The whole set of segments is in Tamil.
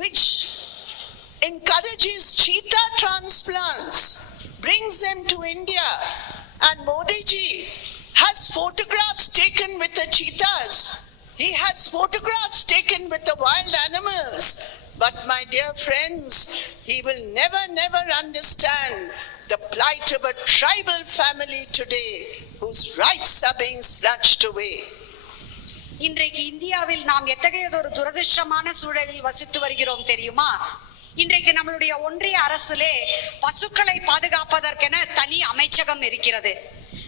which encourages cheetah transplants, brings them to India. And Modi ji has photographs taken with the cheetahs. He has photographs taken with the wild animals. But my dear friends, he will never, never understand the plight of a tribal family today whose rights are being snatched away. இன்றைக்கு இந்தியாவில் நாம் எத்தகையதொரு துரதிருஷ்டமான சூழலில் வசித்து வருகிறோம் தெரியுமா? இன்றைக்கு நம்மளுடைய ஒன்றிய அரசிலே பசுக்களை பாதுகாப்பதற்கென தனி அமைச்சகம் இருக்கிறது.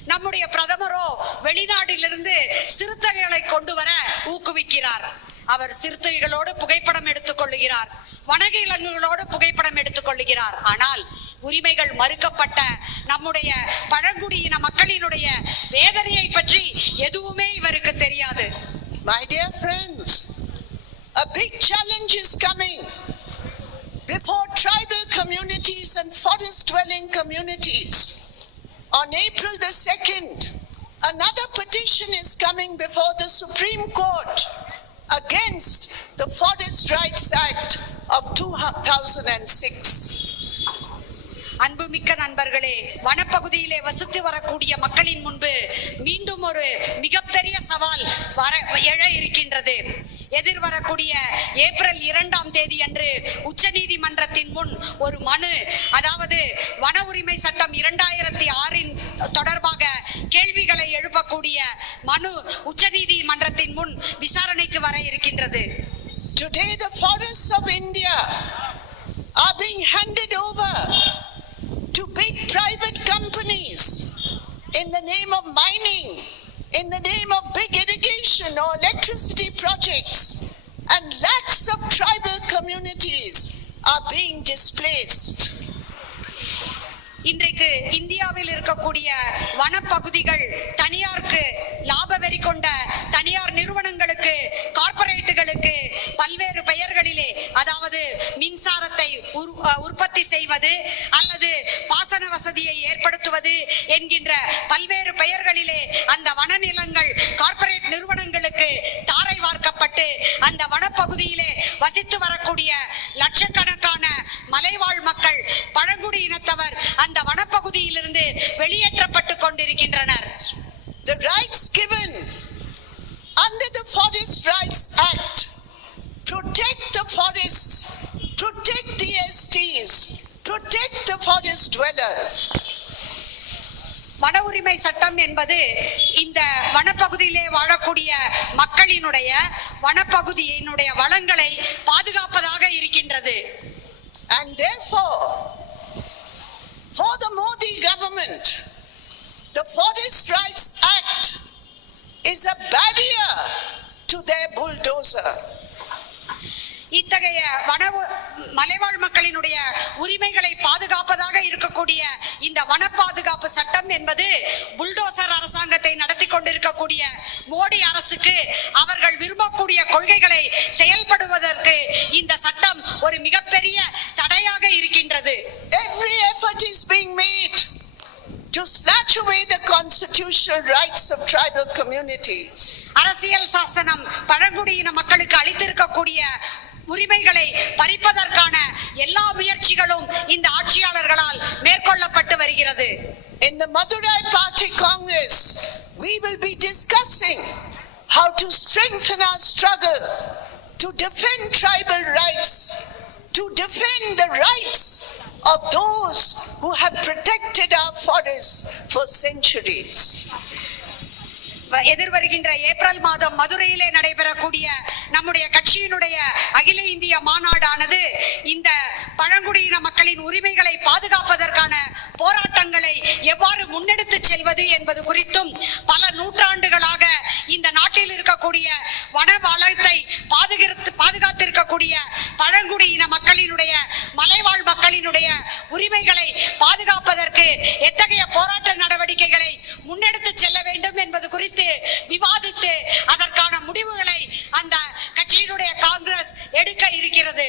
நம்முடைய பிரதமரோ வெளிநாட்டிலிருந்து சிறுத்தைகளை கொண்டு வர ஊக்குவிக்கிறார். அவர் சிறுத்தைகளோடு புகைப்படம் எடுத்துக் கொள்ளுகிறார். வனவிலங்குகளோடு புகைப்படம் எடுத்துக் கொள்ளுகிறார். ஆனால் உரிமைகள் மறுக்கப்பட்ட நம்முடைய பழங்குடியின மக்களினுடைய வேதனையை பற்றி எதுவுமே My dear friends, a big challenge is coming before tribal communities and forest dwelling communities. On April the 2nd, another petition is coming before the Supreme Court against the Forest Rights Act of 2006. அன்புமிக்க நண்பர்களே வனப்பகுதியிலே வசித்து வரக்கூடிய மக்களின் முன்பு மீண்டும் ஒரு மிகப்பெரிய சவால் வர எழ இருக்கின்றது. எதிர்வரக்கூடிய ஏப்ரல் இரண்டாம் தேதி அன்று உச்சநீதிமன்றத்தின் முன் ஒரு மனு அதாவது வன உரிமை சட்டம் இரண்டாயிரத்தி ஆறின் தொடர்பாக கேள்விகளை எழுப்பக்கூடிய மனு உச்சநீதிமன்றத்தின் முன் விசாரணைக்கு வர இருக்கின்றது. Today, the forests of India are being handed over to big private companies in the name of mining, in the name of big irrigation or electricity projects, and lakhs of tribal communities are being displaced. இன்றைக்கு இந்தியாவில் இருக்கக்கூடிய வனப்பகுதிகள் தனியாருக்கு லாப வெறி கொண்ட தனியார் நிறுவனங்களுக்கு கார்ப்பரேட்டுகளுக்கு பல்வேறு பெயர்களிலே அதாவது மின்சாரத்தை உற்பத்தி செய்வது அல்லது பாசன வசதியை ஏற்படுத்துவது என்கின்ற பல்வேறு பெயர்களிலே அந்த வனநிலங்கள் அந்த வனப்பகுதியிலே வசித்து வரக்கூடிய லட்சக்கணக்கான மலைவாழ் மக்கள் பழங்குடி இனத்தவர் அந்த வனப்பகுதியிலிருந்து வெளியேற்றப்பட்டு கொண்டிருக்கின்றனர் The rights given under the Forest Rights Act protect the forests, protect the STs, protect the forest dwellers. வன உரிமை சட்டம் என்பது இந்த வனப்பகுதியிலே வாழக்கூடிய மக்களினுடைய வனப்பகுதியினுடைய வளங்களை பாதுகாப்பதாக இருக்கின்றது And therefore, for the Modi government, the Forest Rights Act is a barrier to their bulldozer. இத்தகைய வன மலைவாழ் மக்களினுடைய உரிமைகளை பாதுகாப்பதாக இருக்கக்கூடிய இந்த வன பாதுகாப்பு சட்டம் என்பது புல்டோசர் அரசாங்கத்தை நடத்தி கொண்டிருக்கக்கூடிய மோடி அரசுக்கு அவர்கள் விரும்பக்கூடிய கொள்கைகளை செயல்படுவதற்கு இந்த சட்டம் ஒரு மிகப்பெரிய தடையாக இருக்கின்றது Every effort is being made to snatch away the constitutional rights of tribal communities. அரசியல் சாசனம் பழங்குடியின மக்களுக்கு அளித்திருக்கக்கூடிய உரிமைகளை பறிப்பதற்கான எல்லா முயற்சிகளும் இந்த ஆட்சியாளர்களால் மேற்கொள்ளப்பட்டு வருகிறது In the Madurai Party Congress, we will be discussing how to strengthen our struggle to defend tribal rights, to defend the rights of those who have protected our forests for centuries. எதிர்வருகின்ற ஏப்ரல் மாதம் மதுரையிலே நடைபெறக்கூடிய நம்முடைய கட்சியினுடைய அகில இந்திய மாநாடானது இந்த பழங்குடியின மக்களின் உரிமைகளை பாதுகாப்பதற்கான போராட்டங்களை எவ்வாறு முன்னெடுத்து செல்வது என்பது குறித்தும் பல நூற்றாண்டுகளாக இந்த நாட்டில் இருக்கக்கூடிய வன வளத்தை பாதுகாத்து பாதுகாத்திருக்கக்கூடிய பழங்குடியின மக்களினுடைய மலைவாழ் மக்களினுடைய உரிமைகளை விவாதித்து அதற்கான முடிவுகளை அந்த கட்சியினுடைய காங்கிரஸ் எடுக்க இருக்கிறது.